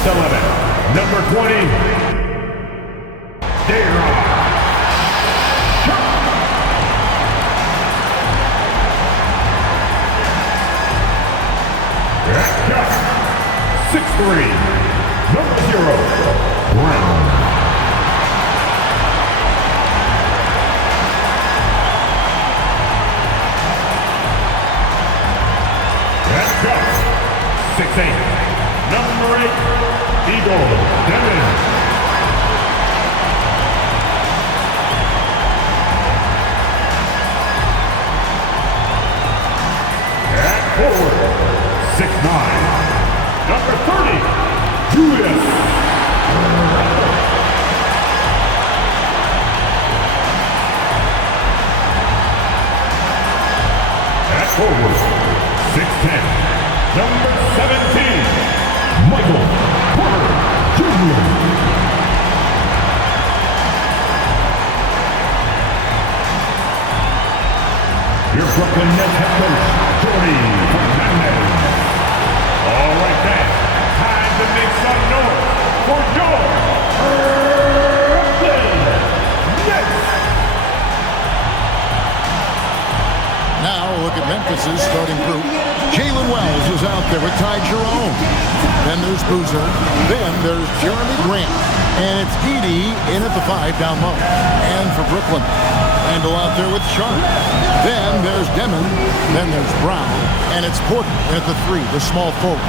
Next 11, number 20, Dayron. At cut, 6'3", number 0, Brown. At cut, 6'8", number 8, Eagle Devin. At forward, 6'9", number 30, Julius. At forward, 6'10", number 17, Michael Porter Jr. Your Brooklyn Nets head coach, Jordi Fernandez. All right, then, time to make some noise for your Brooklyn Nets. Now look at Memphis's starting group. Jalen Wells is out there with Ty Jerome. Then there's Boozer. Then there's Jeremy Grant. And it's Edey in at the 5 down low. And for Brooklyn, Randall out there with Sharp. Then there's Demon. Then there's Brown. And it's Porter at the 3, the small forward.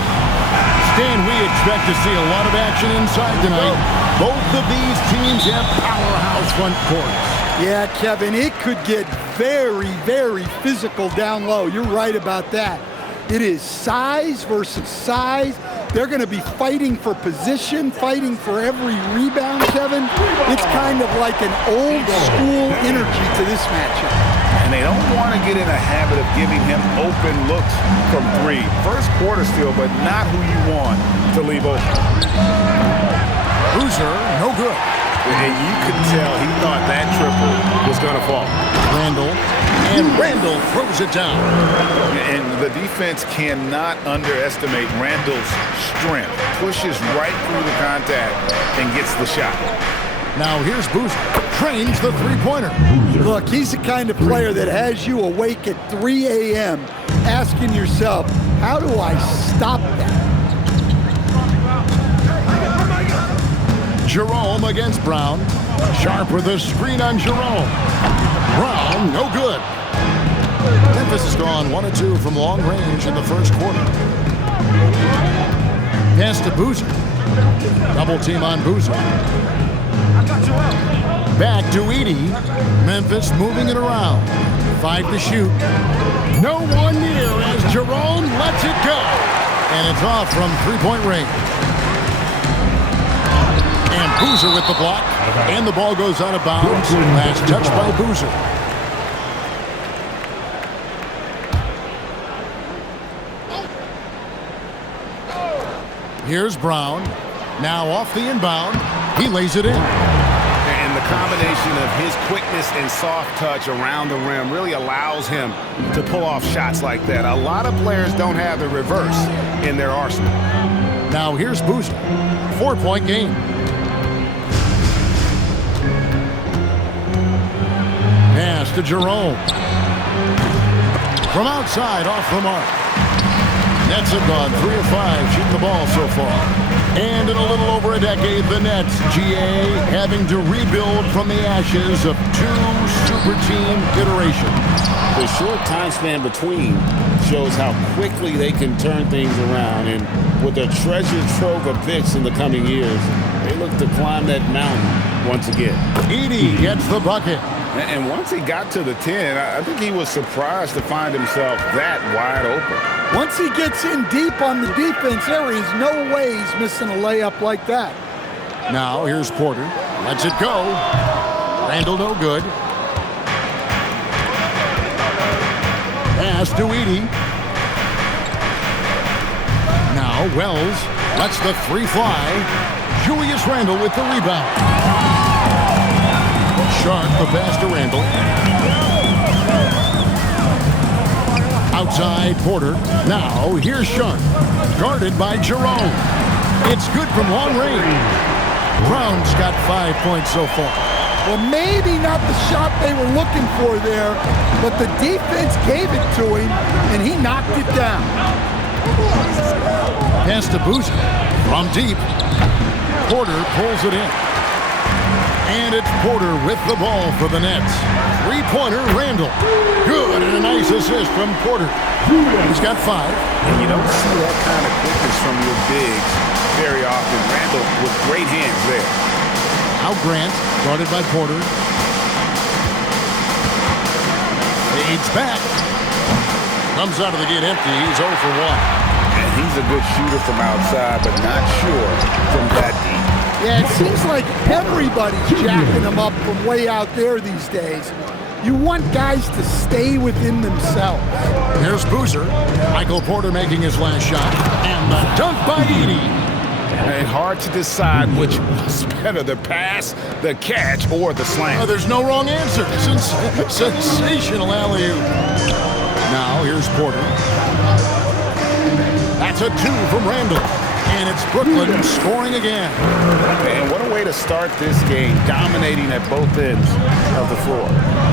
Stan, we expect to see a lot of action inside tonight. Both of these teams have powerhouse front courts. Yeah, Kevin, it could get very, very physical down low. You're right about that. It is size versus size. They're going to be fighting for position, fighting for every rebound, Kevin. It's kind of like an old school energy to this matchup. And they don't want to get in a habit of giving him open looks from 3. First quarter steal, but not who you want to leave open. Boozer, no good. And you could tell he thought that triple was going to fall. Randall throws it down. And the defense cannot underestimate Randall's strength. Pushes right through the contact and gets the shot. Now here's Boozer. Trains the three-pointer. Look, he's the kind of player that has you awake at 3 a.m. asking yourself, how do I stop that? Jerome against Brown. Sharp with a screen on Jerome. Brown, no good. Memphis has gone 1 of 2 from long range in the first quarter. Pass to Boozer. Double team on Boozer. Back to Edey. Memphis moving it around. 5 to shoot. No one near as Jerome lets it go. And it's off from three-point range. And Boozer with the block. And the ball goes out of bounds. Last touch by Boozer. Here's Brown. Now off the inbound. He lays it in. And the combination of his quickness and soft touch around the rim really allows him to pull off shots like that. A lot of players don't have the reverse in their arsenal. Now here's Boozer. 4-point game. Pass to Jerome. From outside, off the mark. Nets have gone 3 of 5 shooting the ball so far. And in a little over a decade, the Nets, GA, having to rebuild from the ashes of 2 super team iterations. The short time span between shows how quickly they can turn things around. And with a treasure trove of picks in the coming years, they look to climb that mountain once again. Edey gets the bucket. And once he got to the 10, I think he was surprised to find himself that wide open. Once he gets in deep on the defense, there is no way he's missing a layup like that. Now here's Porter. Lets it go. Randall no good. Pass to Edey. Now Wells lets the 3 fly. Julius Randle with the rebound. Sharp the pass to Randall. Outside Porter. Now here's Sharp. Guarded by Jerome. It's good from long range. Brown's got 5 points so far. Well, maybe not the shot they were looking for there, but the defense gave it to him, and he knocked it down. Pass to Boozer from deep. Porter pulls it in. And it's Porter with the ball for the Nets. Three-pointer, Randall. Good, and a nice assist from Porter. He's got 5. And you don't see that kind of quickness from your bigs very often. Randall with great hands there. Now Grant, guarded by Porter. Fades back. Comes out of the gate empty. He's 0 for 1. And he's a good shooter from outside, but not sure from that deep. Yeah, it seems like everybody's jacking them up from way out there these days. You want guys to stay within themselves. Here's Boozer. Michael Porter making his last shot. And the dunk by Edey. And hard to decide which was better, the pass, the catch, or the slam. Oh, there's no wrong answer. Sensational alley-oop. Now here's Porter. That's a 2 from Randall. And it's Brooklyn scoring again. And what a way to start this game, dominating at both ends of the floor.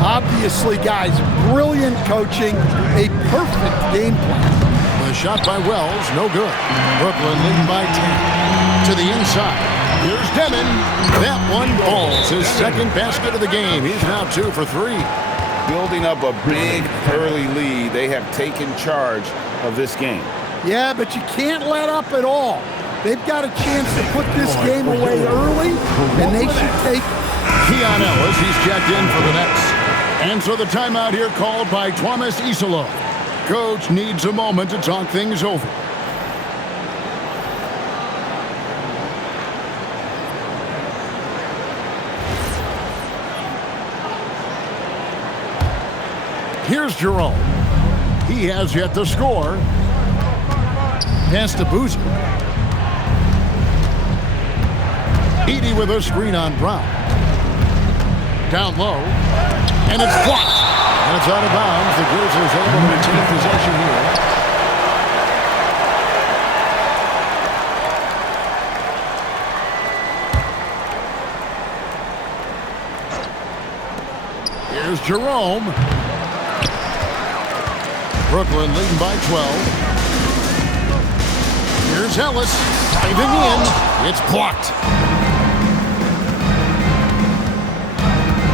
Obviously, guys, brilliant coaching, a perfect game plan. The shot by Wells, no good. Brooklyn leading by 10. To the inside. Here's Demon. That one falls. His second basket of the game. He's now 2 for 3. Building up a big early lead, they have taken charge of this game. Yeah, but you can't let up at all. They've got a chance to put this game away early, and they should take it. Keon Ellis, he's checked in for the Nets. And so the timeout here called by Thomas Isola. Coach needs a moment to talk things over. Here's Jerome. He has yet to score. Pass to Boozer. Edey with a screen on Brown. Down low. And it's blocked. And it's out of bounds. The Grizzlies able to retain possession here. Here's Jerome. Brooklyn leading by 12. Here's Ellis, diving in. It's blocked.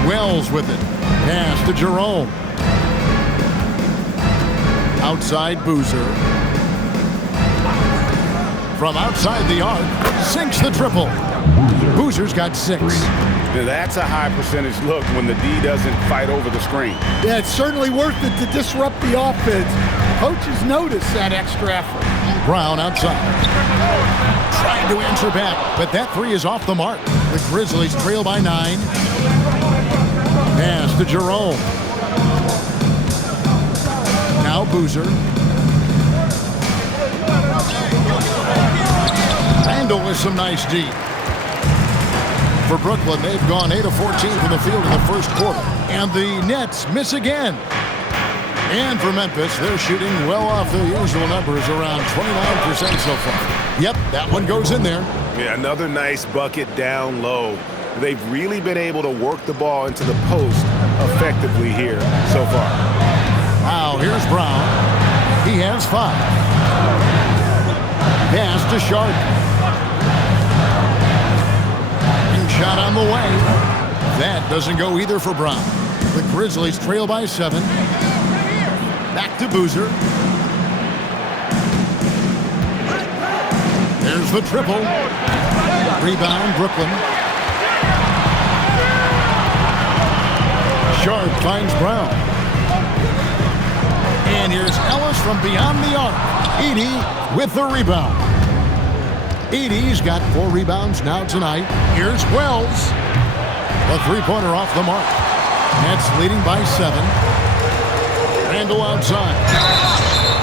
Wells with it. Pass to Jerome. Outside Boozer. From outside the arc, sinks the triple. Boozer's got 6. Now that's a high percentage look when the D doesn't fight over the screen. Yeah, it's certainly worth it to disrupt the offense. Coaches notice that extra effort. Brown outside. Trying to answer back, but that 3 is off the mark. The Grizzlies trail by 9. Pass to Jerome. Now Boozer. Randall with some nice D. For Brooklyn, they've gone 8 of 14 from the field in the first quarter. And the Nets miss again. And for Memphis, they're shooting well off their usual numbers, around 29% so far. Yep, that one goes in there. Yeah, another nice bucket down low. They've really been able to work the ball into the post effectively here so far. Now, here's Brown. He has 5. Pass to Sharp. Shot on the way. That doesn't go either for Brown. The Grizzlies trail by 7. Back to Boozer. There's the triple. Rebound, Brooklyn. Sharp finds Brown. And here's Ellis from beyond the arc. Edey with the rebound. Edey's got 4 rebounds now tonight. Here's Wells. The three-pointer off the mark. Nets leading by 7. Randall outside.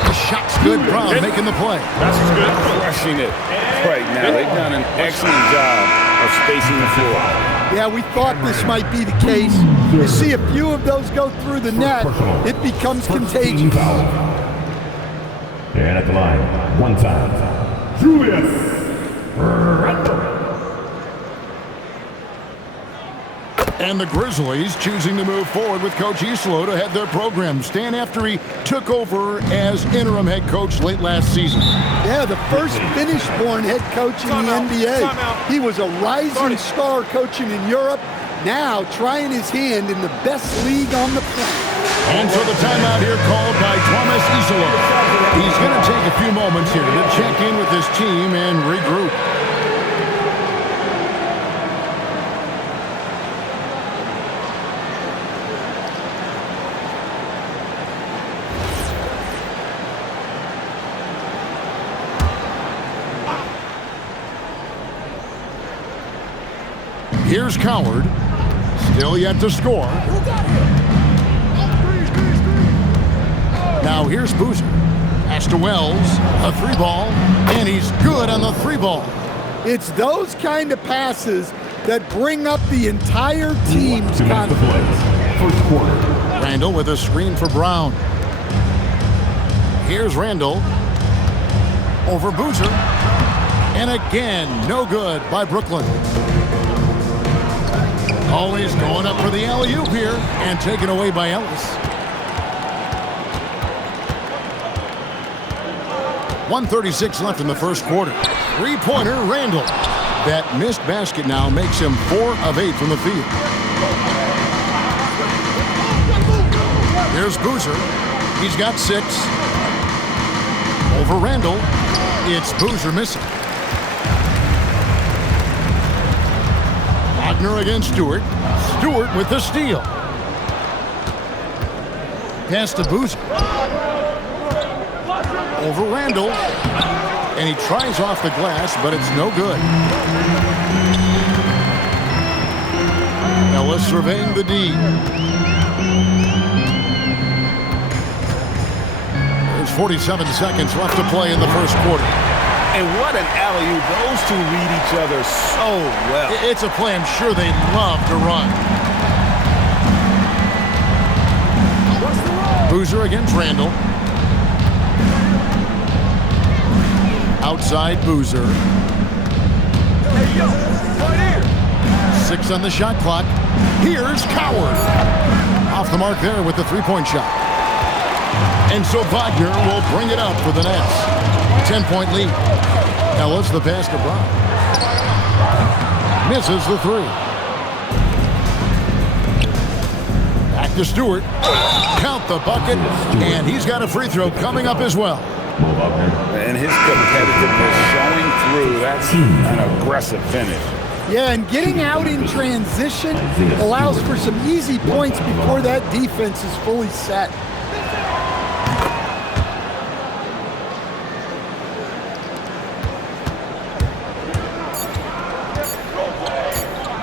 The shot's good. Brown making the play. That's good. Crushing it right now. They've done an excellent job of spacing the floor. Yeah, we thought this might be the case. You see a few of those go through the net, it becomes contagious. And at the line, one time, Julius And the Grizzlies choosing to move forward with Coach Isolo to head their program. Stan, after he took over as interim head coach late last season. Yeah, the first Finnish-born head coach in the NBA. He was a rising star coaching in Europe, now trying his hand in the best league on the planet. And so the timeout here called by Thomas Isolo. He's going to take a few moments here to check in with his team and regroup. Here's Coward, still yet to score. Now here's Boozer. Pass to Wells, a three ball, and he's good on the three ball. It's those kind of passes that bring up the entire team's confidence. First quarter. Randall with a screen for Brown. Here's Randall. Over Boozer. And again, no good by Brooklyn. Always going up for the alley-oop here and taken away by Ellis. 1:36 left in the first quarter. Three-pointer, Randall. That missed basket now makes him 4 of 8 from the field. Here's Boozer. He's got 6. Over Randall. It's Boozer missing. Wagner against Stewart. Stewart with the steal. Pass to Boozer. Over Randall. And he tries off the glass, but it's no good. Ellis surveying the D. There's 47 seconds left to play in the first quarter. And what an alley-oop. Those two read each other so well. It's a play I'm sure they love to run. Boozer against Randall. Outside Boozer. 6 on the shot clock. Here's Coward. Off the mark there with the three-point shot. And so Wagner will bring it up for the Nets. 10-point lead. Ellis the pass to Brown. Misses the three. Back to Stewart. Count the bucket. And he's got a free throw coming up as well. And his competitiveness showing through. That's an aggressive finish. Yeah, and getting out in transition allows for some easy points before that defense is fully set.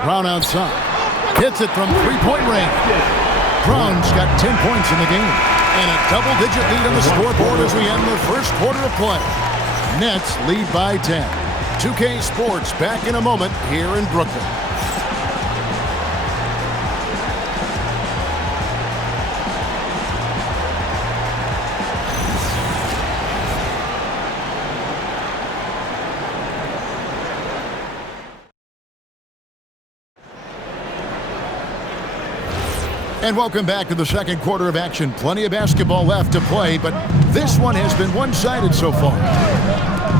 Brown outside. Hits it from three-point range. Brown's got 10 points in the game. And a double-digit lead on the scoreboard as we end the first quarter of play. Nets lead by 10. 2K Sports back in a moment here in Brooklyn. And welcome back to the second quarter of action. Plenty of basketball left to play, but this one has been one-sided so far.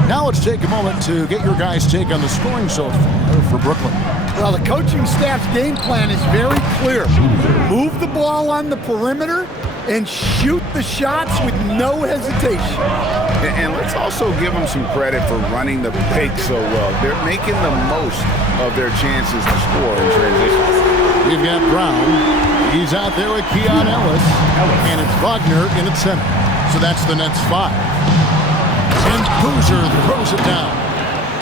Now let's take a moment to get your guys' take on the scoring so far for Brooklyn. Well, the coaching staff's game plan is very clear. Move the ball on the perimeter and shoot the shots with no hesitation. And let's also give them some credit for running the pick so well. They're making the most of their chances to score in transition. We've got Brown. He's out there with Keon Ellis. And it's Wagner in at center. So that's the Nets 5. And Boozer throws it down.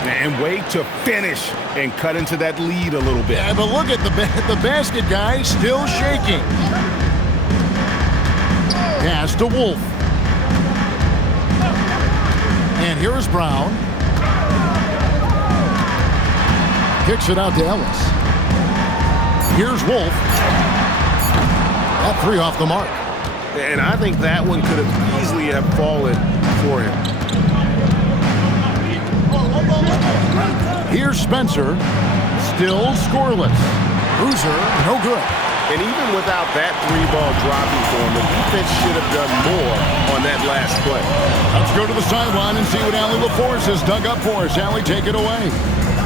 And wait to finish and cut into that lead a little bit. Yeah, but look at the basket guy still shaking. Pass to Wolf. And here's Brown. Kicks it out to Ellis. Here's Wolf. That three off the mark. And I think that one could have easily have fallen for him. Here's Spencer, still scoreless. Boozer, no good. And even without that three-ball dropping for him, the defense should have done more on that last play. Let's go to the sideline and see what Allie LaForce has dug up for us. Allie, take it away.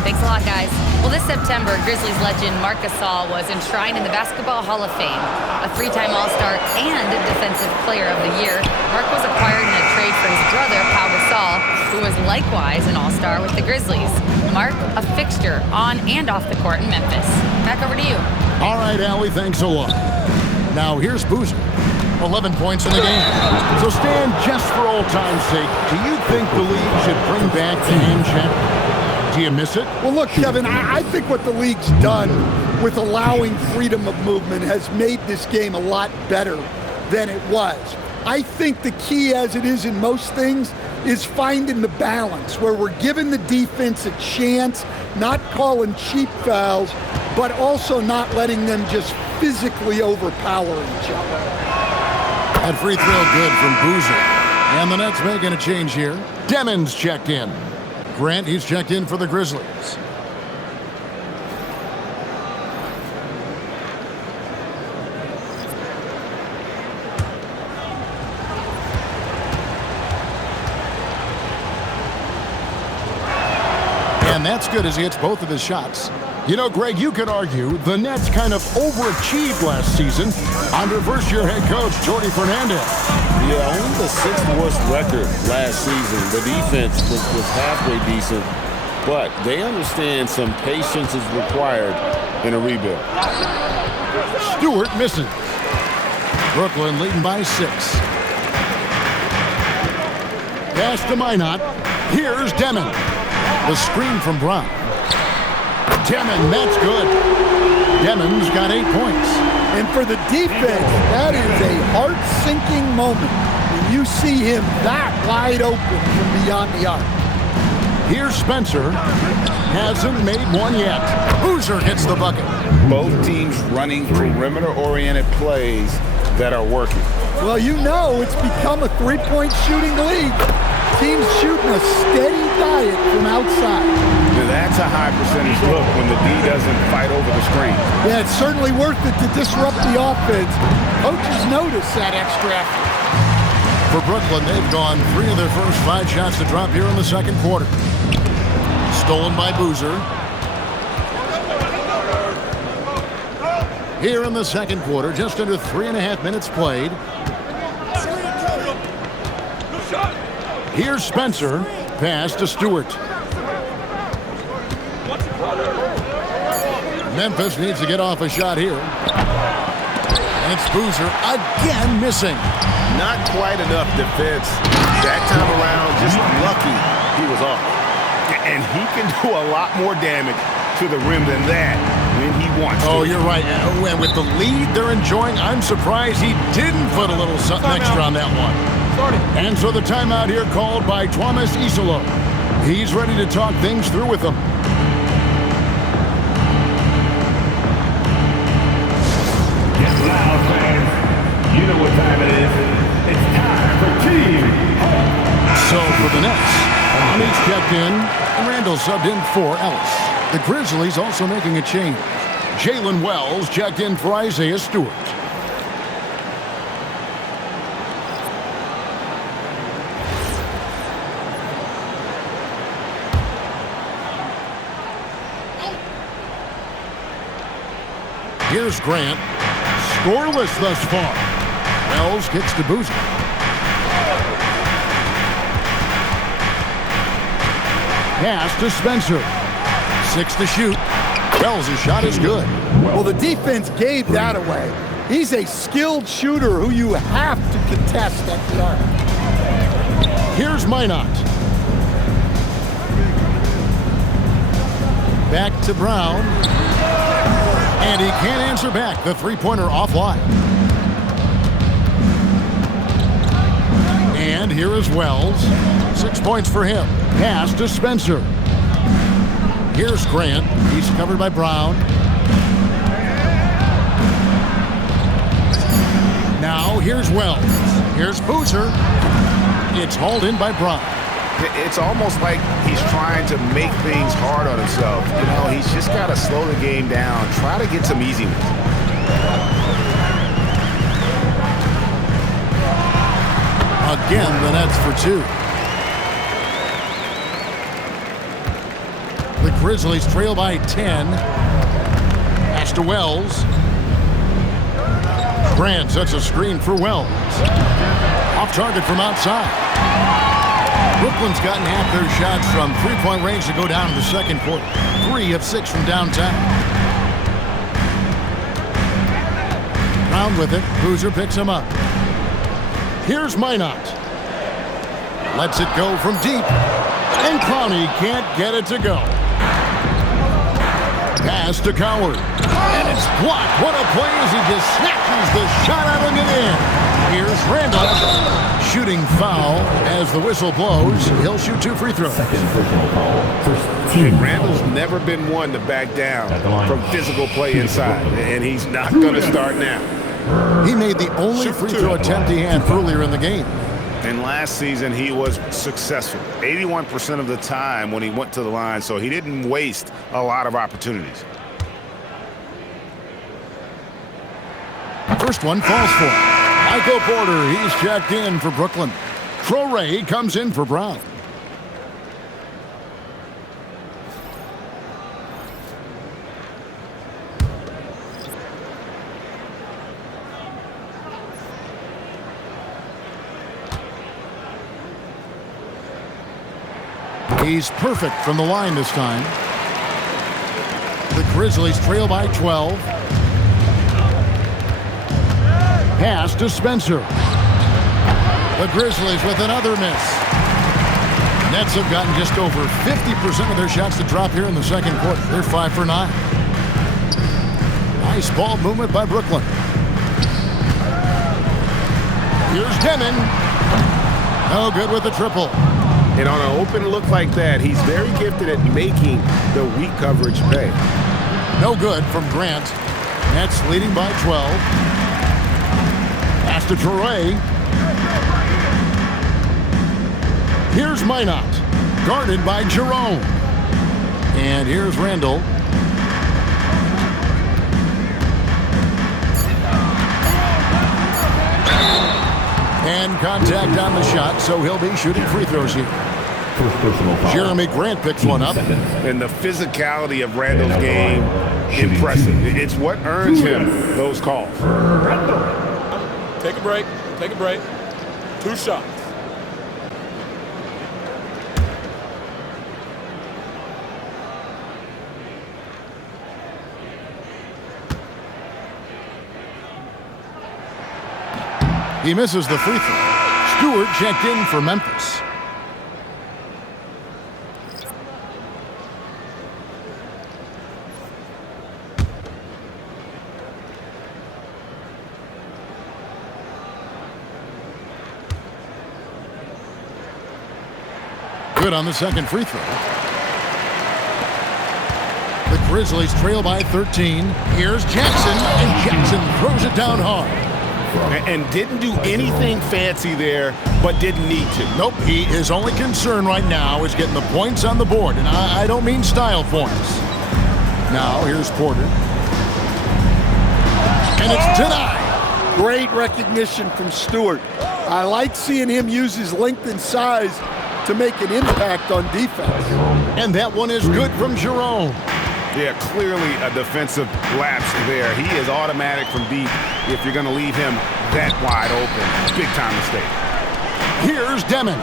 Thanks a lot, guys. Well, this September, Grizzlies legend Marc Gasol was enshrined in the Basketball Hall of Fame. A three-time All-Star and Defensive Player of the Year, Marc was acquired in a trade for his brother, Pau Gasol, who was likewise an All-Star with the Grizzlies. Marc, a fixture on and off the court in Memphis. Back over to you. All right, Allie, thanks a lot. Now, here's Boozer. 11 points in the game. So, Stan, just for old time's sake, do you think the league should bring back the hand check? Do you miss it? Well, look, Kevin, I think what the league's done with allowing freedom of movement has made this game a lot better than it was. I think the key, as it is in most things, is finding the balance where we're giving the defense a chance, not calling cheap fouls, but also not letting them just physically overpower each other. That free throw good from Boozer. And the Nets making a change here. Demons checked in. Grant, he's checked in for the Grizzlies. And that's good as he hits both of his shots. You know, Greg, you could argue the Nets kind of overachieved last season under first-year head coach Jordi Fernandez. Yeah, only the 6th worst record last season. The defense was halfway decent, but they understand some patience is required in a rebuild. Stewart misses. Brooklyn leading by 6. Pass to Minot. Here's Demon. The screen from Brown. Demon, that's good. Demon's got 8 points. And for the defense, that is a heart-sinking moment when you see him that wide open from beyond the arc. Here's Spencer. Hasn't made one yet. Boozer hits the bucket. Both teams running perimeter-oriented plays that are working. Well, you know it's become a three-point shooting league. Teams shooting a steady diet from outside. Now that's a high percentage look when the D doesn't fight over the screen. Yeah, it's certainly worth it to disrupt the offense. Coaches notice that extra effort. For Brooklyn, they've gone 3 of their first 5 shots to drop here in the second quarter. Stolen by Boozer. Here in the second quarter, just under 3.5 minutes played. Here's Spencer. Pass to Stewart. Memphis needs to get off a shot here. And it's Boozer again missing. Not quite enough defense. That time around, just lucky he was off. And he can do a lot more damage to the rim than that when he wants to. Oh, you're right. And with the lead they're enjoying, I'm surprised he didn't put a little something extra on that one. And so the timeout here called by Thomas Isolo. He's ready to talk things through with them. Get loud, fans. You know what time it is. It's time for Team Home. So for the Nets, Ami's checked in, and Randall subbed in for Ellis. The Grizzlies also making a change. Jalen Wells checked in for Isaiah Stewart. Here's Grant. Scoreless thus far. Wells kicks to Boozer. Pass to Spencer. 6 to shoot. Wells' shot is good. Well, the defense gave that away. He's a skilled shooter who you have to contest at the arc. Here's Minot. Back to Brown. And he can't answer back. The three-pointer offline. And here is Wells. 6 points for him. Pass to Spencer. Here's Grant. He's covered by Brown. Now here's Wells. Here's Boozer. It's hauled in by Brown. It's almost like he's trying to make things hard on himself. You know, he's just got to slow the game down, try to get some easy ones. Again, the Nets for 2. The Grizzlies trail by 10. Pass to Wells. Grant sets a screen for Wells. Off target from outside. Brooklyn's gotten half their shots from three-point range to go down in the second quarter. 3 of 6 from downtown. Brown with it. Boozer picks him up. Here's Minot. Lets it go from deep. And Clowney can't get it to go. Pass to Coward. And it's blocked. What a play as he just snatches the shot out and in. Here's Randall. Shooting foul as the whistle blows. He'll shoot 2 free throws. Randall's never been one to back down from physical play inside, and he's not going to start now. He made the only free throw attempt he had earlier in the game. And last season, he was successful 81% of the time when he went to the line, so he didn't waste a lot of opportunities. First one falls for him. Michael Porter, he's checked in for Brooklyn. Traore comes in for Brown. He's perfect from the line this time. The Grizzlies trail by 12. Pass to Spencer. The Grizzlies with another miss. Nets have gotten just over 50% of their shots to drop here in the second quarter. They're 5 for 9. Nice ball movement by Brooklyn. Here's Demon. No good with the triple. And on an open look like that, he's very gifted at making the weak coverage pay. No good from Grant. Nets leading by 12. Pass to Traore. Here's Minot. Guarded by Jerome. And here's Randall. And contact on the shot, so he'll be shooting free throws here. Jeremy Grant picks one up. And the physicality of Randall's game, impressive. It's what earns him those calls. Take a break. Take a break. 2 shots. He misses the free throw. Stewart checked in for Memphis. Good on the second free throw. The Grizzlies trail by 13. Here's Jackson, and Jackson throws it down hard. And didn't do anything fancy there, but didn't need to. Nope, his only concern right now is getting the points on the board, and I don't mean style points. Now, here's Porter. And it's denied. Great recognition from Stewart. I like seeing him use his length and size to make an impact on defense. And that one is good from Jerome. Yeah, clearly a defensive lapse there. He is automatic from deep if you're going to leave him that wide open. Big time mistake. Here's Demon.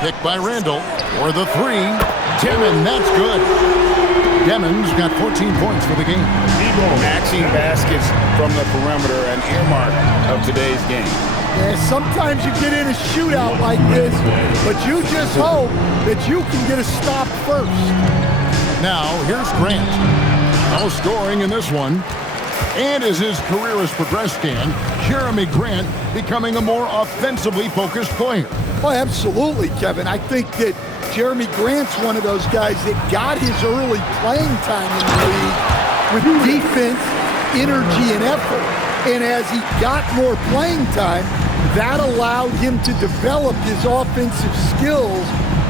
Picked by Randall for the 3. Demon, that's good. Demon's got 14 points for the game. Matching baskets from the perimeter, an earmark of today's game. Yeah, sometimes you get in a shootout like this, but you just hope that you can get a stop first. Now, here's Grant. No scoring in this one. And as his career has progressed, Dan, Jeremy Grant becoming a more offensively focused player. Oh, absolutely, Kevin. I think that Jeremy Grant's one of those guys that got his early playing time in the league with defense, energy, and effort. And as he got more playing time, that allowed him to develop his offensive skills.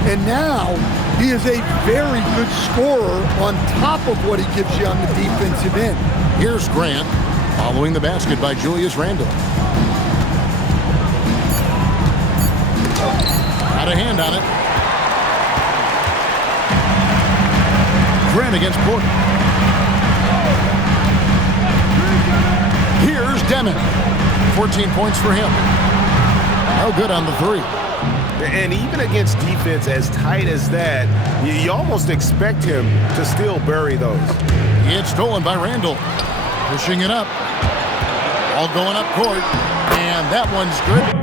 And now he is a very good scorer on top of what he gives you on the defensive end. Here's Grant following the basket by Julius Randle. Got a hand on it. Grant against Porter. Here's Demon. 14 points for him. No good on the three. And even against defense as tight as that, you almost expect him to still bury those. It's stolen by Randle. Pushing it up. All going up court. And that one's good.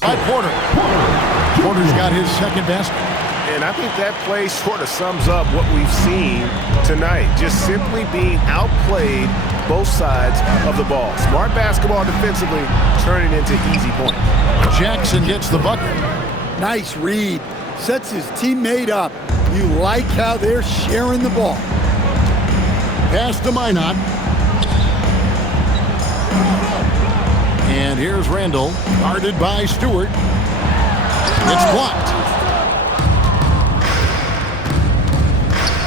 By Porter. Porter's got his second basket. And I think that play sort of sums up what we've seen tonight. Just simply being outplayed both sides of the ball. Smart basketball defensively, turning into easy points. Jackson gets the bucket. Nice read. Sets his teammate up. You like how they're sharing the ball. Pass to Minot. And here's Randle, guarded by Stewart. It's blocked.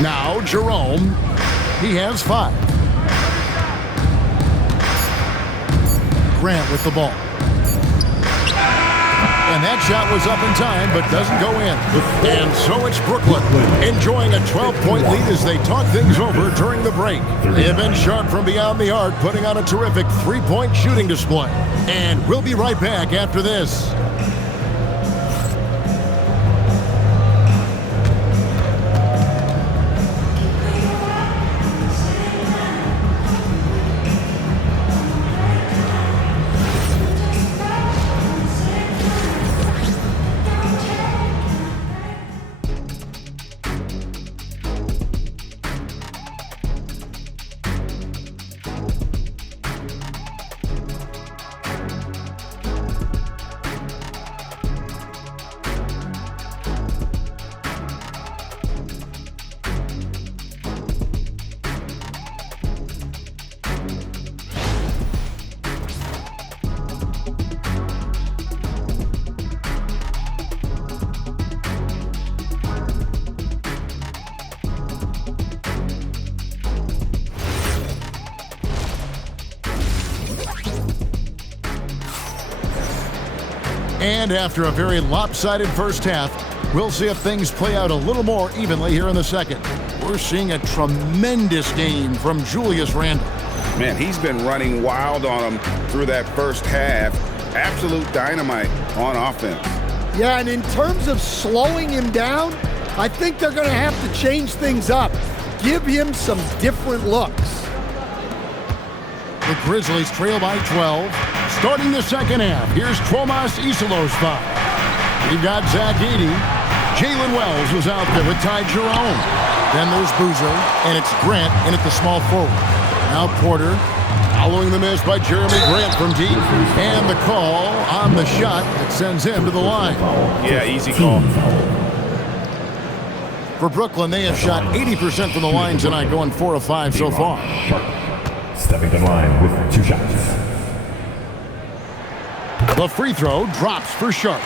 Now Jerome. He has 5. Grant with the ball. And that shot was up in time, but doesn't go in. And so it's Brooklyn, enjoying a 12-point lead as they talk things over during the break. They have been sharp from beyond the arc, putting on a terrific 3-point shooting display. And we'll be right back after this. And after a very lopsided first half, we'll see if things play out a little more evenly here in the second. We're seeing a tremendous game from Julius Randle. Man, he's been running wild on him through that first half. Absolute dynamite on offense. Yeah, and in terms of slowing him down, I think they're going to have to change things up. Give him some different looks. The Grizzlies trail by 12. Starting the second half, here's Tomas Isilos's foul. We've got Zach Edey. Jalen Wells was out there with Ty Jerome. Then there's Boozer, and it's Grant in at the small forward. Now Porter, following the miss by Jeremy Grant from deep. And the call on the shot that sends him to the line. Yeah, easy call. For Brooklyn, they have shot 80% from the line tonight, going 4 of 5 so far. Stepping to the line with 2 shots. The free throw drops for Sharp.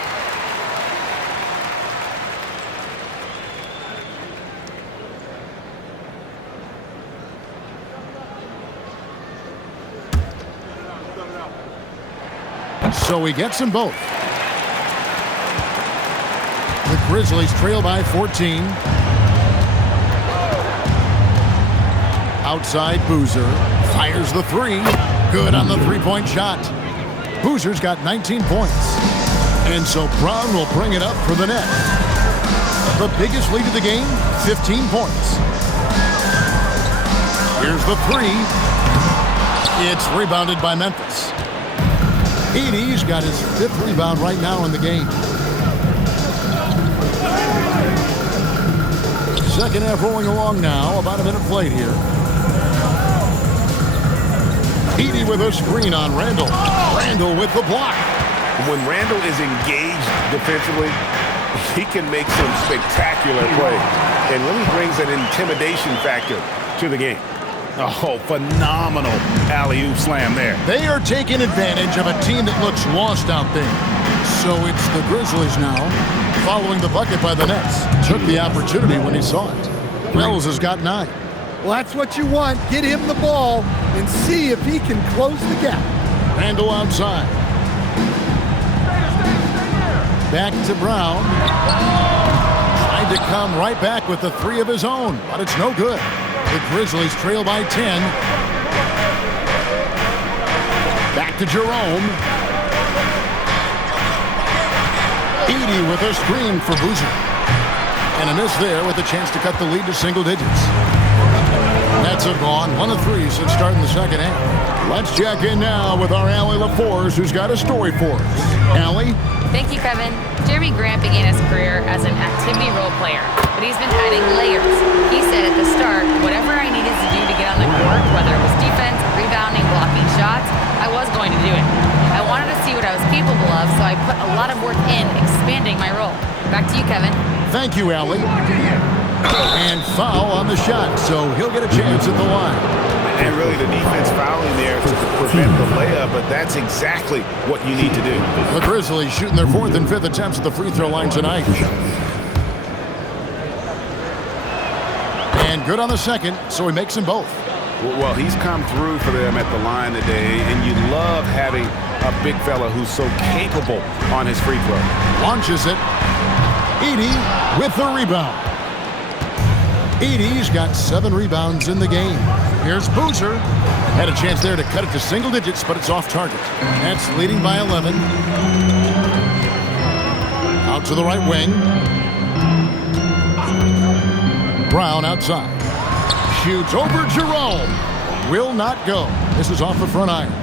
So he gets them both. The Grizzlies trail by 14. Outside Boozer. Fires the three. Good on the three-point shot. Boozer's got 19 points. And so Brown will bring it up for the Nets. The biggest lead of the game, 15 points. Here's the three. It's rebounded by Memphis. Edey's got his 5th rebound right now in the game. Second half rolling along now. About a minute played here. Edey with a screen on Randall. Randall with the block. When Randall is engaged defensively, he can make some spectacular plays and really brings an intimidation factor to the game. Oh, phenomenal alley-oop slam there. They are taking advantage of a team that looks lost out there. So it's the Grizzlies now, following the bucket by the Nets. Took the opportunity when he saw it. Wells has got 9. Well, that's what you want. Get him the ball and see if he can close the gap. Randall outside. Back to Brown. Tried to come right back with the 3 of his own, but it's no good. The Grizzlies trail by 10. Back to Jerome. Edey with a screen for Boozer. And a miss there with a chance to cut the lead to single digits. Nets have gone 1 of 3 since starting the second half. Let's check in now with our Allie LaForce, who's got a story for us. Allie? Thank you, Kevin. Jeremy Grant began his career as an activity role player, but he's been adding layers. He said at the start, whatever I needed to do to get on the court, whether it was defense, rebounding, blocking shots, I was going to do it. I wanted to see what I was capable of, so I put a lot of work in expanding my role. Back to you, Kevin. Thank you, Allie. And foul on the shot, so he'll get a chance at the line. And really the defense fouling there to prevent the layup, but that's exactly what you need to do. The Grizzlies shooting their 4th and 5th attempts at the free throw line tonight. And good on the second, so he makes them both. Well, he's come through for them at the line today, and you love having a big fella who's so capable on his free throw. Launches it. Edey with the rebound. Edey's got 7 rebounds in the game. Here's Boozer. Had a chance there to cut it to single digits, but it's off target. Nets leading by 11. Out to the right wing. Brown outside. Shoots over Jerome. Will not go. This is off the front iron.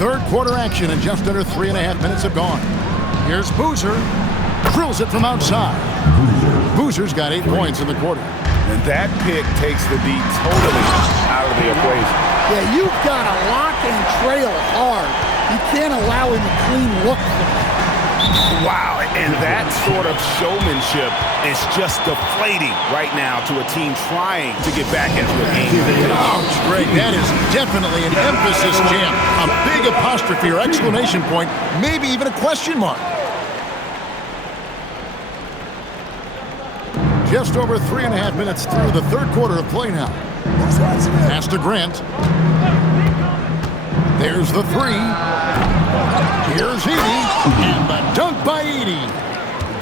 Third quarter action, and just under 3.5 minutes have gone. Here's Boozer. Drills it from outside. Boozer's got 8 points in the quarter. And that pick takes the D totally out of the equation. Yeah, you've got to lock and trail hard. You can't allow him a clean look. Wow, and that sort of showmanship is just deflating right now to a team trying to get back into a game. Oh, great. That is definitely an emphasis jam. A big apostrophe or exclamation point, maybe even a question mark. Just over 3.5 minutes through the third quarter of play now. Pass to Grant. There's the 3. Here's Edey. And the dunk by Edey.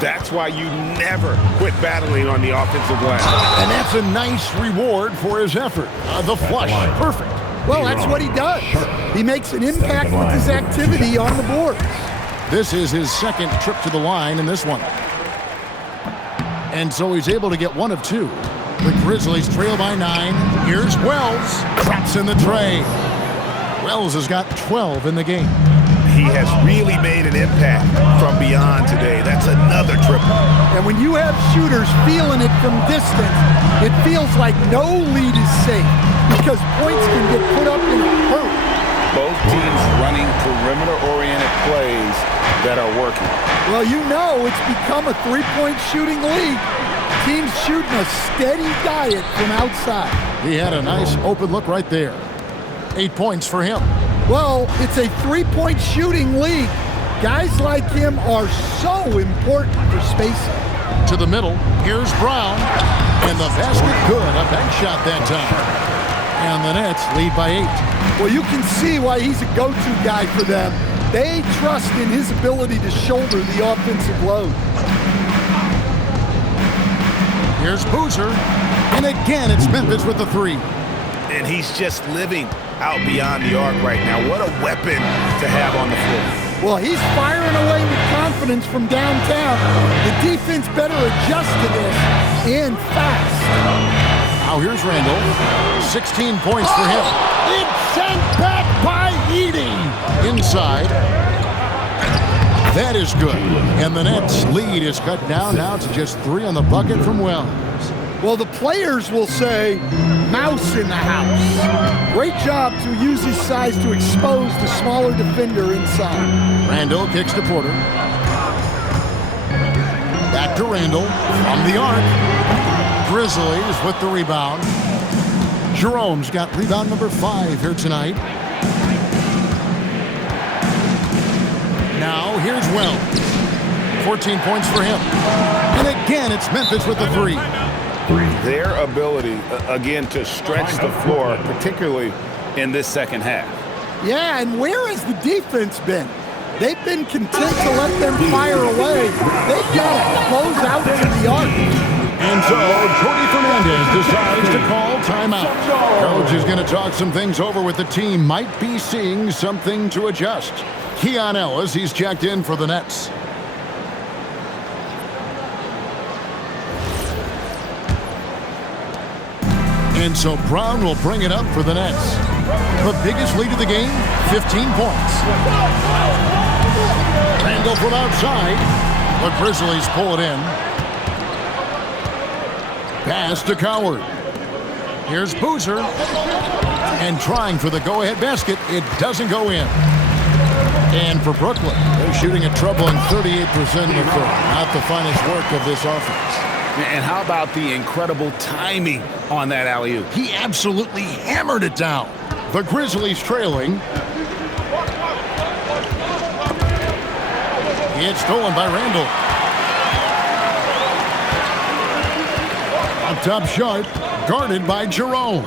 That's why you never quit battling on the offensive glass. And that's a nice reward for his effort. The flush. Perfect. Well, that's what he does. He makes an impact with his activity on the board. This is his second trip to the line in this one. And so he's able to get 1 of 2. The Grizzlies trail by 9. Here's Wells. Traps in the tray. Wells has got 12 in the game. He has really made an impact from beyond today. That's another triple. And when you have shooters feeling it from distance, it feels like no lead is safe because points can get put up in a hurry. Both teams running perimeter-oriented plays that are working. Well, you know it's become a three-point shooting league. Teams shooting a steady diet from outside. He had a nice open look right there. 8 points for him. Well, it's a three-point shooting league. Guys like him are so important for spacing. To the middle, here's Brown, and the basket good, a bank shot that time. And the Nets lead by 8. Well, you can see why he's a go-to guy for them. They trust in his ability to shoulder the offensive load. Here's Boozer, and again it's Memphis with the 3. And he's just living out beyond the arc right now. What a weapon to have on the floor. Well, he's firing away with confidence from downtown. The defense better adjust to this, and fast. Now here's Randall. 16 points for him. It's sent back by Edey. Inside. That is good. And the Nets' lead is cut down now to just 3 on the bucket from Wells. Well, the players will say, mouse in the house. Great job to use his size to expose the smaller defender inside. Randall kicks to Porter. Back to Randall from the arc. Grizzlies with the rebound. Jerome's got rebound number 5 here tonight. Now here's Wells. 14 points for him. And again, it's Memphis with the 3. Their ability, again, to stretch the floor, particularly in this second half. Yeah, and where has the defense been? They've been content to let them fire away. They've got to close out to the arc. And so, Jordi Fernandez decides to call timeout. Coach is going to talk some things over with the team. Might be seeing something to adjust. Keon Ellis, he's checked in for the Nets. And so Brown will bring it up for the Nets. The biggest lead of the game, 15 points. Randall from outside. The Grizzlies pull it in. Pass to Coward. Here's Boozer. And trying for the go-ahead basket. It doesn't go in. And for Brooklyn, they're shooting a troubling 38% in the third. Not the finest work of this offense. And how about the incredible timing on that alley-oop? He absolutely hammered it down. The Grizzlies trailing. It's stolen by Randall. Up top Sharp, guarded by Jerome.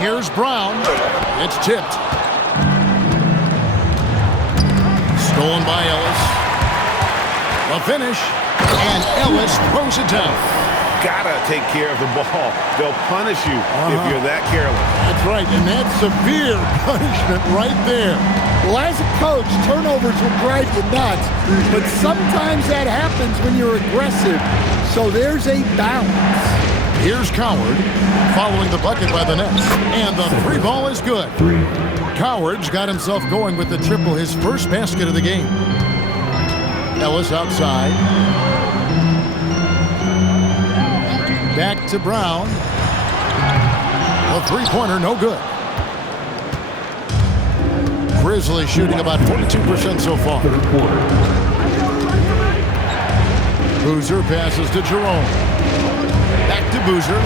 Here's Brown. It's tipped. Stolen by Ellis. The finish. And Ellis throws it down. Gotta take care of the ball. They'll punish you if you're that careless. That's right, and that's severe punishment right there. Well, as a coach, turnovers will drive you nuts, but sometimes that happens when you're aggressive. So there's a balance. Here's Coward, following the bucket by the Nets, and the 3 ball is good. Coward's got himself going with the triple, his first basket of the game. Ellis outside. Back to Brown. A 3-pointer, no good. Grizzlies shooting about 42% so far. Boozer passes to Jerome. Back to Boozer.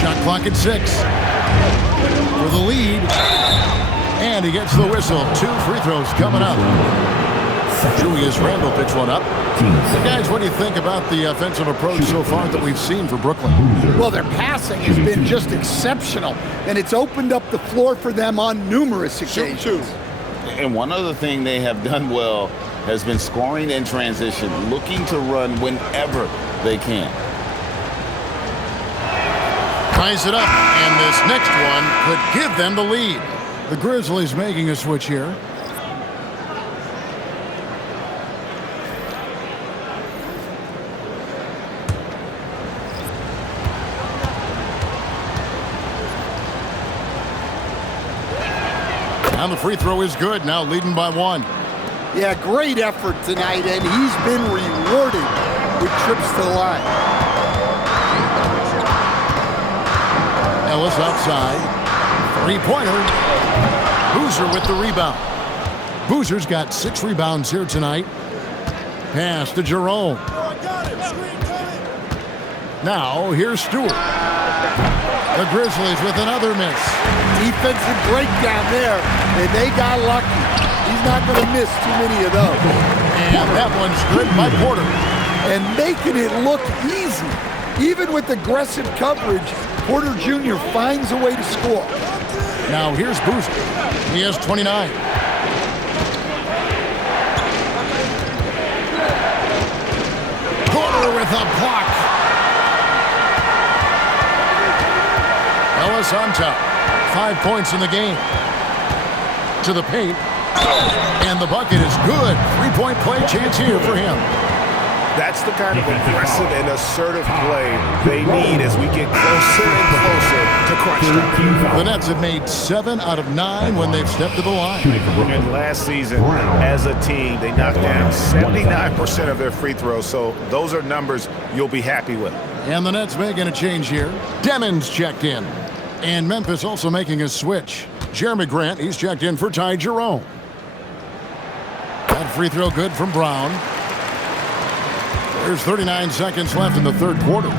Shot clock at 6. For the lead. And he gets the whistle. 2 free throws coming up. Julius Randle picks one up. So guys, what do you think about the offensive approach so far that we've seen for Brooklyn? Well, their passing has been just exceptional, and it's opened up the floor for them on numerous occasions. And one other thing they have done well has been scoring in transition, looking to run whenever they can. Ties it up, and this next one could give them the lead. The Grizzlies making a switch here. And the free throw is good, now leading by 1. Yeah, great effort tonight, and he's been rewarded with trips to the line. Ellis outside. 3-pointer. Boozer with the rebound. Boozer's got 6 rebounds here tonight. Pass to Jerome. Now, here's Stewart. The Grizzlies with another miss. Defensive breakdown there, and they got lucky. He's not going to miss too many of those. And that one's good by Porter. And making it look easy. Even with aggressive coverage, Porter Jr. finds a way to score. Now here's Boozer. He has 29. Porter with a block. Ellis on top. 5 points in the game. To the paint. And the bucket is good. 3-point play chance here for him. That's the kind of aggressive and assertive play they need as we get closer and closer to crunch time. The Nets have made 7 out of 9 when they've stepped to the line. And last season, as a team, they knocked down 79% of their free throws, so those are numbers you'll be happy with. And the Nets making a change here. Demons checked in. And Memphis also making a switch. Jeremy Grant, he's checked in for Ty Jerome. That free throw good from Brown. There's 39 seconds left in the third quarter.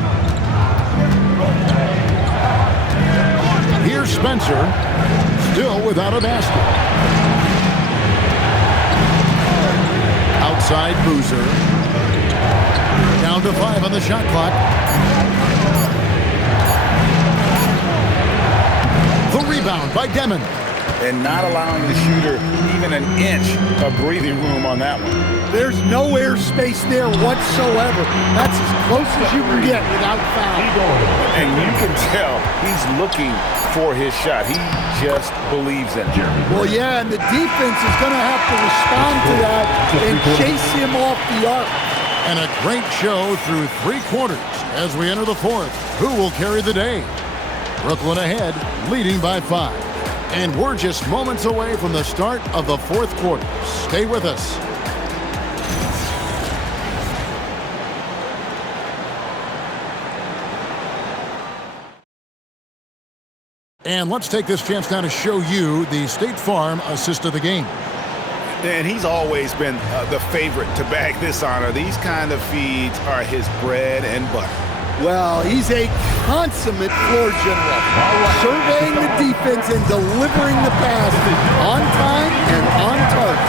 Here's Spencer, still without a basket. Outside Boozer. Down to 5 on the shot clock. The rebound by Demon. And not allowing the shooter even an inch of breathing room on that one. There's no airspace there whatsoever. That's as close as you can get without foul. And you can tell he's looking for his shot. He just believes in it. Well, yeah, and the defense is going to have to respond to that and chase him off the arc. And a great show through 3 quarters as we enter the fourth. Who will carry the day? Brooklyn ahead, leading by 5. And we're just moments away from the start of the fourth quarter. Stay with us. And let's take this chance now to show you the State Farm assist of the game. And he's always been the favorite to bag this honor. These kind of feeds are his bread and butter. Well, he's a consummate floor general, surveying the defense and delivering the pass on time and on target.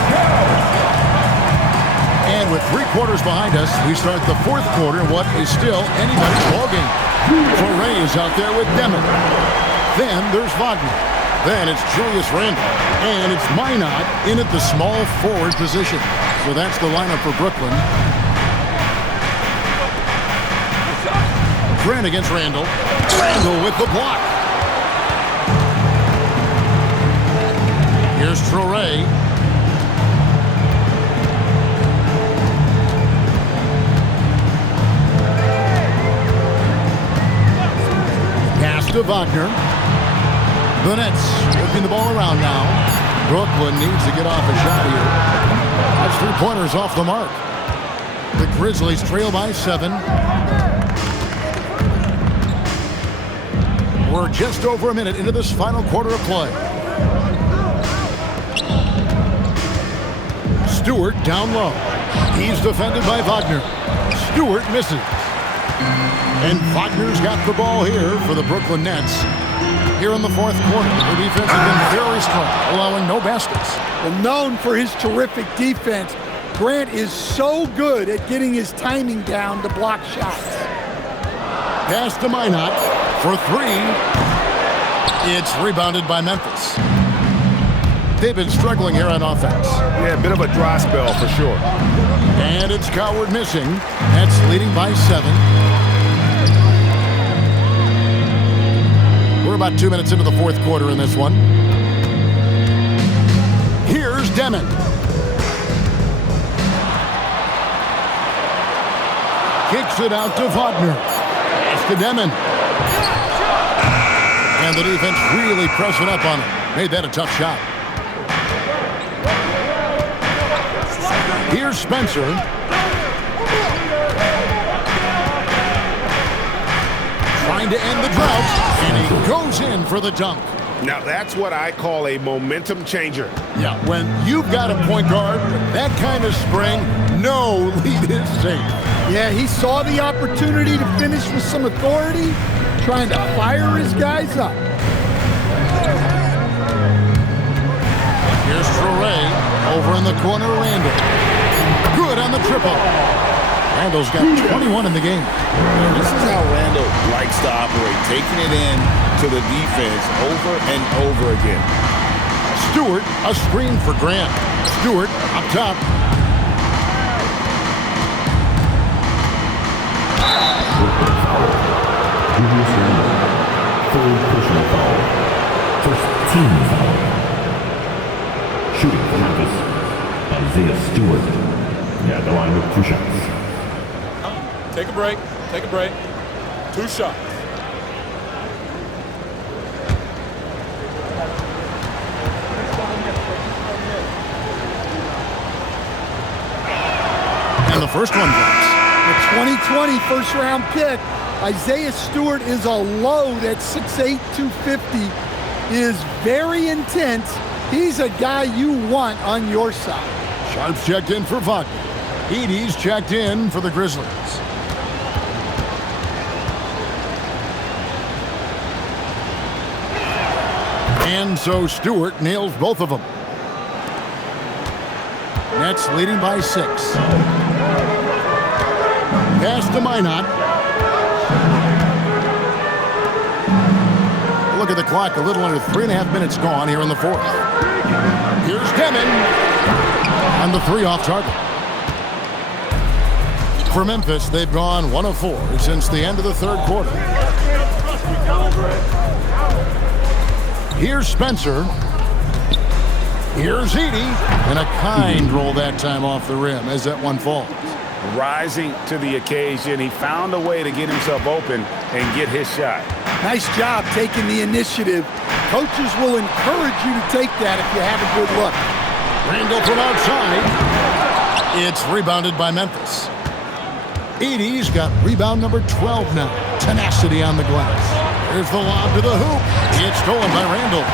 And with 3 quarters behind us, we start the fourth quarter in what is still anybody's ballgame. Foray is out there with Demon. Then there's Wagner. Then it's Julius Randle. And it's Minot in at the small forward position. So that's the lineup for Brooklyn. Grant against Randle. Randle with the block. Here's Traore. Pass to Wagner. The Nets working the ball around now. Brooklyn needs to get off a shot here. That's 3-pointers off the mark. The Grizzlies trail by 7. We're just over a minute into this final quarter of play. Stewart down low. He's defended by Wagner. Stewart misses. And Wagner's got the ball here for the Brooklyn Nets. Here in the fourth quarter, the defense has been very strong, allowing no baskets. Well, known for his terrific defense, Grant is so good at getting his timing down to block shots. Pass to Minot for 3. It's rebounded by Memphis. They've been struggling here on offense. Yeah, a bit of a dry spell for sure. And it's Coward missing. That's leading by 7. We're about 2 minutes into the fourth quarter in this one. Here's Demon. Kicks it out to Wagner. It's to Demon. And the defense really pressing up on him. Made that a tough shot. Here's Spencer. Trying to end the drought. And he goes in for the dunk. Now that's what I call a momentum changer. Yeah, when you've got a point guard with that kind of spring, no lead is safe. Yeah, he saw the opportunity to finish with some authority, trying to fire his guys up. Here's Torrey. Over in the corner, Randall. Good on the triple. Randall's got 21 in the game. This is how Randall likes to operate, taking it in to the defense over and over again. Stewart, a screen for Grant. Stewart up top. Julius Randle, third personal foul. First team foul. Shooting for Memphis, Isaiah Stewart. Yeah, the line with 2 shots. Take a break. Take a break. 2 shots. And the first one drops. The 2020 first-round pick, Isaiah Stewart, is a load at 6'8", 250, is very intense. He's a guy you want on your side. Sharps checked in for Wagner. Edey's checked in for the Grizzlies. And so Stewart nails both of them. Nets leading by 6. Pass to Minot. Look at the clock, a little under 3.5 minutes gone here in the 4th. Here's Demon. And the 3 off target. For Memphis, they've gone 1 of 4 since the end of the 3rd quarter. Here's Spencer. Here's Edey. And a kind roll that time off the rim as that one falls. Rising to the occasion, he found a way to get himself open and get his shot. Nice job taking the initiative. Coaches will encourage you to take that if you have a good look. Randall from outside. It's rebounded by Memphis. Edey's got rebound number 12 now. Tenacity on the glass. Here's the lob to the hoop. It's stolen by Randall.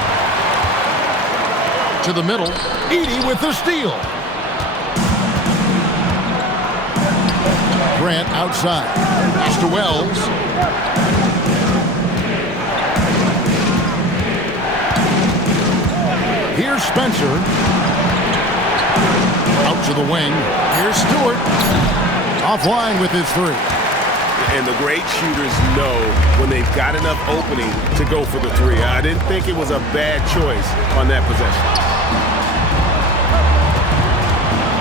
To the middle. Edey with the steal. Grant outside. Pass to Wells. Here's Spencer. Out to the wing. Here's Stewart. Offline with his 3. And the great shooters know when they've got enough opening to go for the 3. I didn't think it was a bad choice on that possession.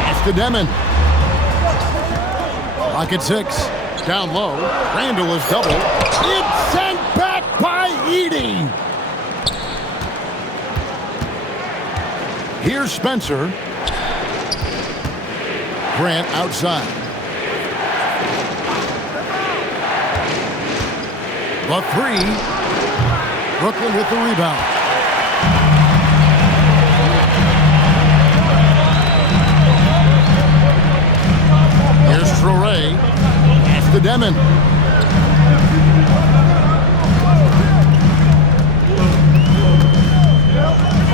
Pass to Demon. Clock at 6. Down low. Randall is doubled. It's sent back by Edey. Here's Spencer. Grant outside. The 3. Brooklyn with the rebound. Here's Torrey. Pass to Demon.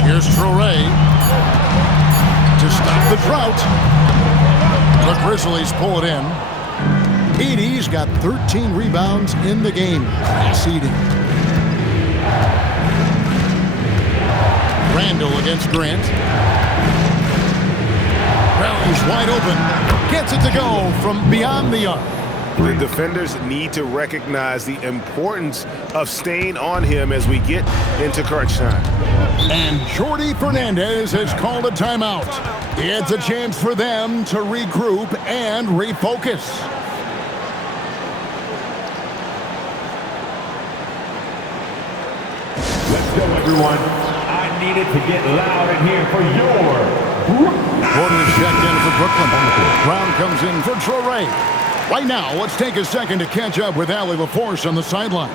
Here's Torrey to stop the drought. The Grizzlies pull it in. Edey's got 13 rebounds in the game. Class-eating. Randall against Grant. Rallies wide open. Gets it to go from beyond the arc. The defenders need to recognize the importance of staying on him as we get into crunch time. And Jordi Fernandez has called a timeout. It's a chance for them to regroup and refocus. Let's go, everyone. I needed to get loud in here for your Porter's checked in for Brooklyn. Brown comes in for Torrey. Right now, let's take a second to catch up with Allie LaForce on the sidelines.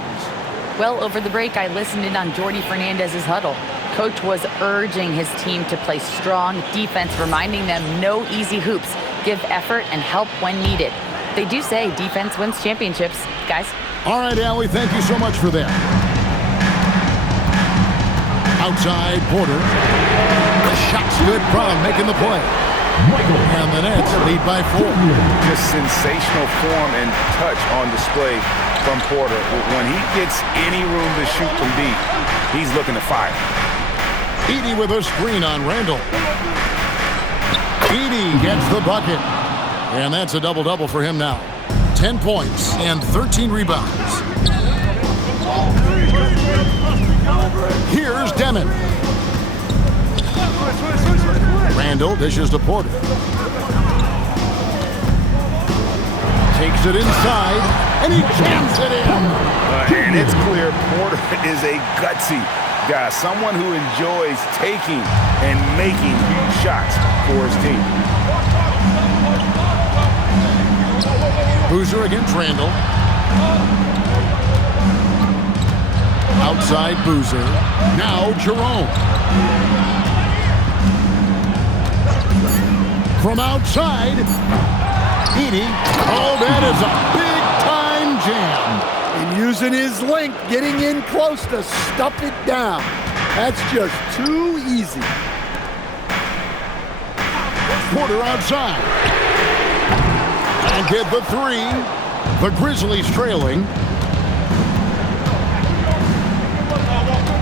Well, over the break, I listened in on Jordi Fernandez's huddle. Coach was urging his team to play strong defense, reminding them no easy hoops, give effort and help when needed. They do say defense wins championships, guys. All right, Allie, thank you so much for that. Outside, Porter. The shot's good. Brown making the play. Michael. And the Nets lead by 4. Just sensational form and touch on display from Porter. When he gets any room to shoot from deep, he's looking to fire. Edey with a screen on Randall. Edey gets the bucket. And that's a double-double for him now. 10 points and 13 rebounds. Here's Demon. Randall dishes to Porter. Takes it inside, and he jams it in. And it's clear Porter is a gutsy guy, someone who enjoys taking and making huge shots for his team. Boozer against Randall. Outside Boozer. Now Jerome. From outside, Edey. Oh, that is a big-time jam. And using his length, getting in close to stuff it down. That's just too easy. Porter outside. And get the 3. The Grizzlies trailing.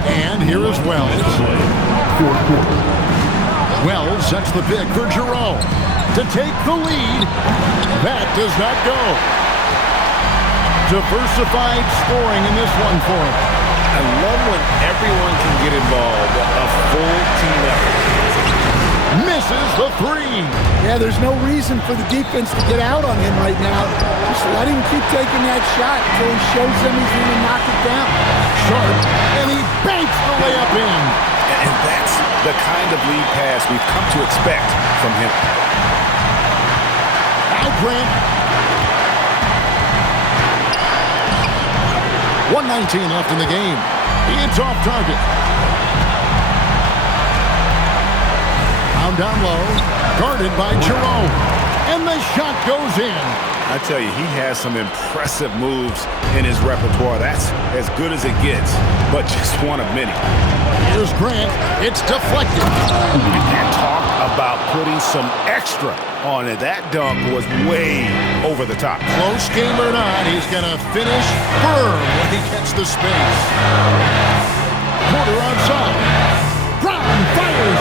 And here is Wells. Wells sets the pick for Jerome to take the lead. That does not go. Diversified scoring in this one for him. I love when everyone can get involved. A full team effort. Misses the 3. Yeah, there's no reason for the defense to get out on him right now. Just let him keep taking that shot until he shows them he's going to knock it down. Sharp, and he banks the layup in. And that's the kind of lead pass we've come to expect from him. Now Grant. 1:19 left in the game. It's off target. Down low, guarded by Jerome. And the shot goes in. I tell you, he has some impressive moves in his repertoire. That's as good as it gets, but just one of many. Here's Grant. It's deflected. And talk about putting some extra on it. That dunk was way over the top. Close game or not, he's going to finish firm when he gets the space. Porter outside. Brown fires.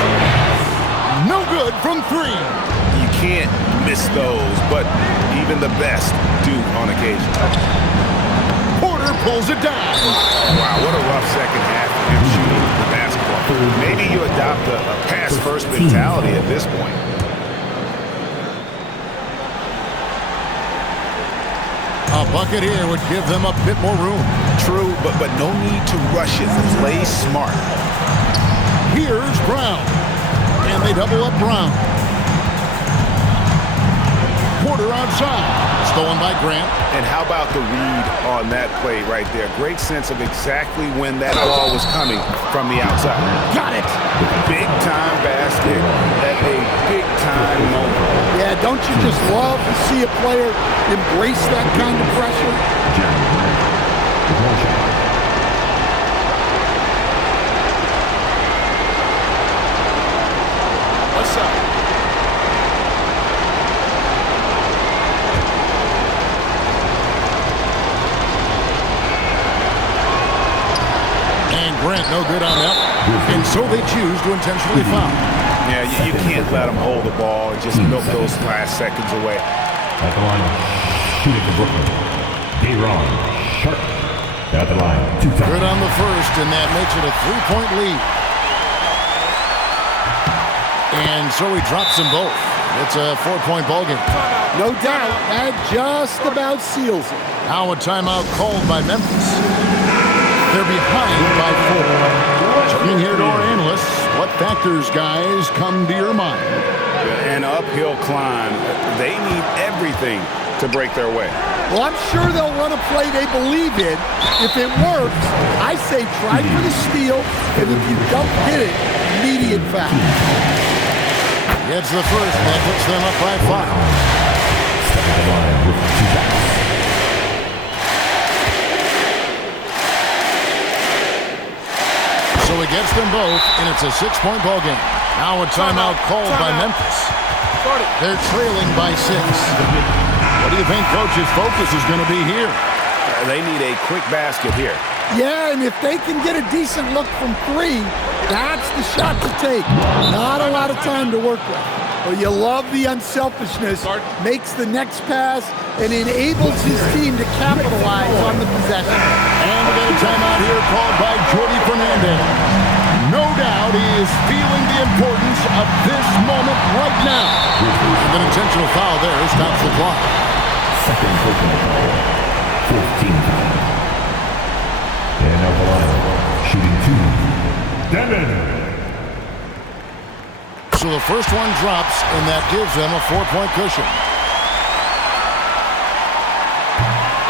No good from 3. You can't miss those, but even the best do on occasion. Porter pulls it down. Wow, what a rough second half for him shooting the basketball. Maybe you adopt a pass-first mentality at this point. A bucket here would give them a bit more room. True, but no need to rush it. Play smart. Here's Brown. And they double up Brown. Porter outside. Stolen by Grant. And how about the read on that play right there? Great sense of exactly when that ball was coming from the outside. Got it. Big-time basket at a big-time moment. Yeah, don't you just love to see a player embrace that kind of pressure? What's up? And Grant no good on that. And so they choose to intentionally foul. Yeah, you can't let them hold the ball and just milk those last seconds away. At the line, shooting for Brooklyn. D-Ron Sharp. At the line, 2 times. Good on the first, and that makes it a 3-point lead. And so he drops them both. It's a 4-point ballgame. No doubt, that just about seals it. Now a timeout called by Memphis. They're behind by 4. Turning here to our analysts, what factors, guys, come to your mind? An uphill climb. They need everything to break their way. Well, I'm sure they'll run a play they believe in. If it works, I say try for the steal, and if you don't get it, immediate foul. Gets the first, and that puts them up by 5. At the line with 2 times. So he gets them both, and it's a 6-point ballgame. Now a timeout called by Memphis. They're trailing by 6. What do you think Coach's focus is going to be here? They need a quick basket here. Yeah, and if they can get a decent look from 3, that's the shot to take. Not a lot of time to work with. Well, you love the unselfishness. Makes the next pass and enables his team to capitalize on the possession. And we got a timeout here called by Jordi Fernandez. No doubt he is feeling the importance of this moment right now. And an intentional foul there stops the clock. Second football foul. 15th foul. And at the line, shooting 2. Devin. So the first one drops, and that gives them a 4-point cushion.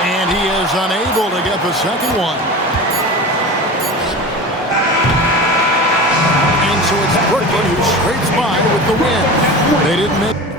And he is unable to get the second one. And so it's Brooklyn who scrapes by with the win. They didn't make...